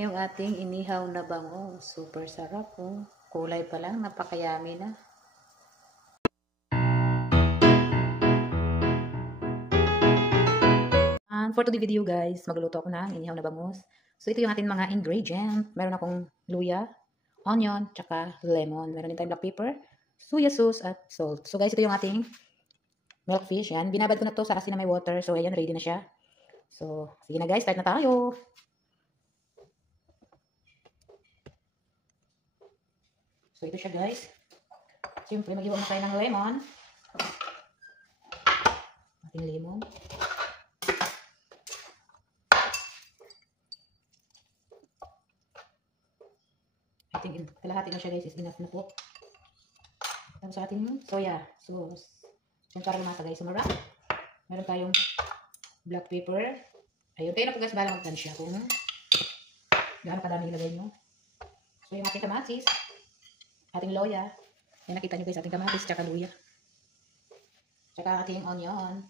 na yung ating inihaw na bango. Super sarap oh. Kulay pa lang, napakayami na. And for today's video guys, magluluto ako ng inihaw na bangus. So ito yung ating mga ingredient. Meron akong luya, onion, tsaka lemon. Meron din tayong black pepper, soya sauce, at salt. So guys, ito yung ating milk fish. Yan, binabad ko na to sa asin na may water. So ayan, ready na siya. So, sige na guys, start na tayo. So ito siya guys. Siyempre, mag-iwan na tayo ng lemon. Ating lemon. Ating kalahati na siya guys, is enough na po. Tapos sa ating soya sauce. Yan para lumasa guys, sumarap. Meron tayong black pepper. Ayun, kayo na po guys, balang magtansya kung gaano kadami ilagay nyo. So yung ating kamatis, ating loya. Yan, nakita nyo guys, ating kamatis, tsaka luya. Tsaka ating onion.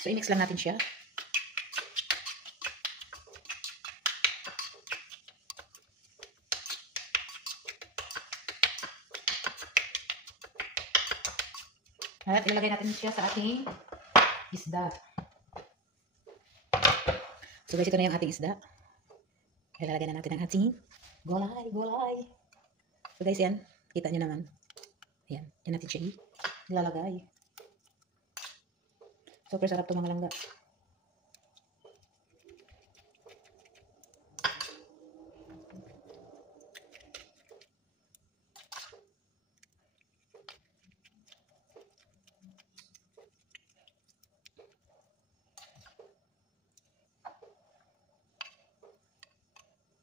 So i-mix lang natin siya. At ilalagay natin siya sa ating isda. So guys, ito na yung ating isda. Ilalagay na natin ang ating gulay. So guys, yan. Kita nyo naman. Ayan. Yan natin siya ilalagay. Super sarap ito mga langga.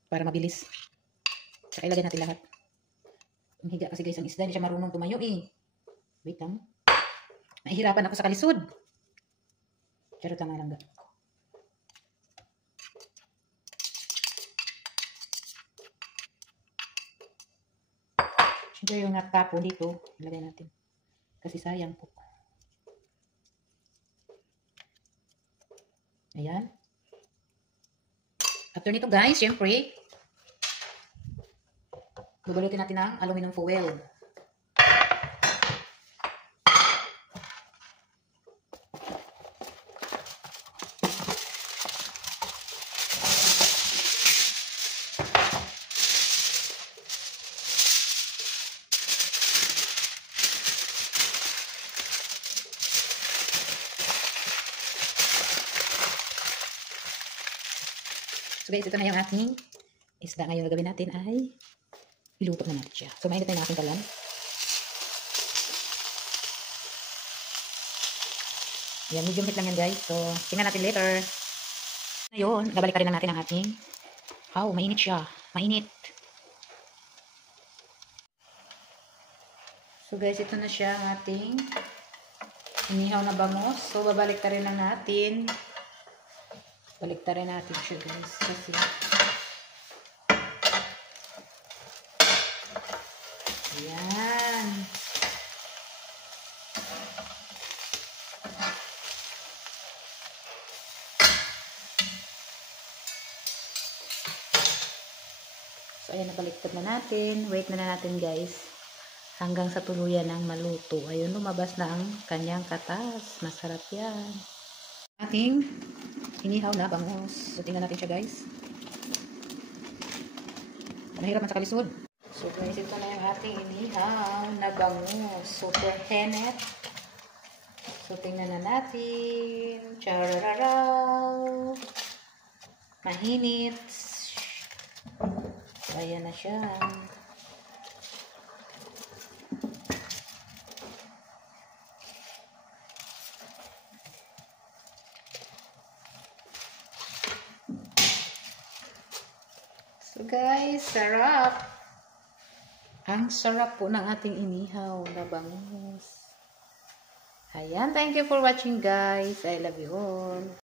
Para mabilis. Saka ilagay natin lahat. Ang higa kasi guys ang isda. Hindi siya marunong tumayo eh. Wait lang. Nahihirapan ako sa kalisod. Charot lang lang. Siyempre yung natapo dito. Ilagay natin. Kasi sayang po. Ayan. After nito guys, syempre, bubulitin natin ang aluminum foil. So guys, ito na yung ating isda. Ngayon gagawin natin ay iluto na natin siya. So mainit na yung ating kalan. Ayan, medium heat lang yan guys. So tingnan natin later. Ngayon, babalik ka rin lang natin ang ating mainit siya. Mainit. So guys, ito na siya ang ating inihaw na bangus. So babalik ka rin lang natin. Baliktarin natin siya guys. Kasi ayan. So ayan, nabaliktad na natin. Wait na natin guys. Hanggang sa tuluyan ng maluto. Ayun, lumabas na ang kanyang katas. Masarap yan. Ating inihaw na bangus. So, tingnan natin siya guys. Mahirap man sa kalisod. So, guys, ito na yung ating inihaw na bangus. Super henet. So, tingnan na natin. Charararaw. Mahinit. So, ayan na siya. So guys, sarap. Ang sarap po ng ating inihaw na bangus. Ayan, thank you for watching guys. I love you all.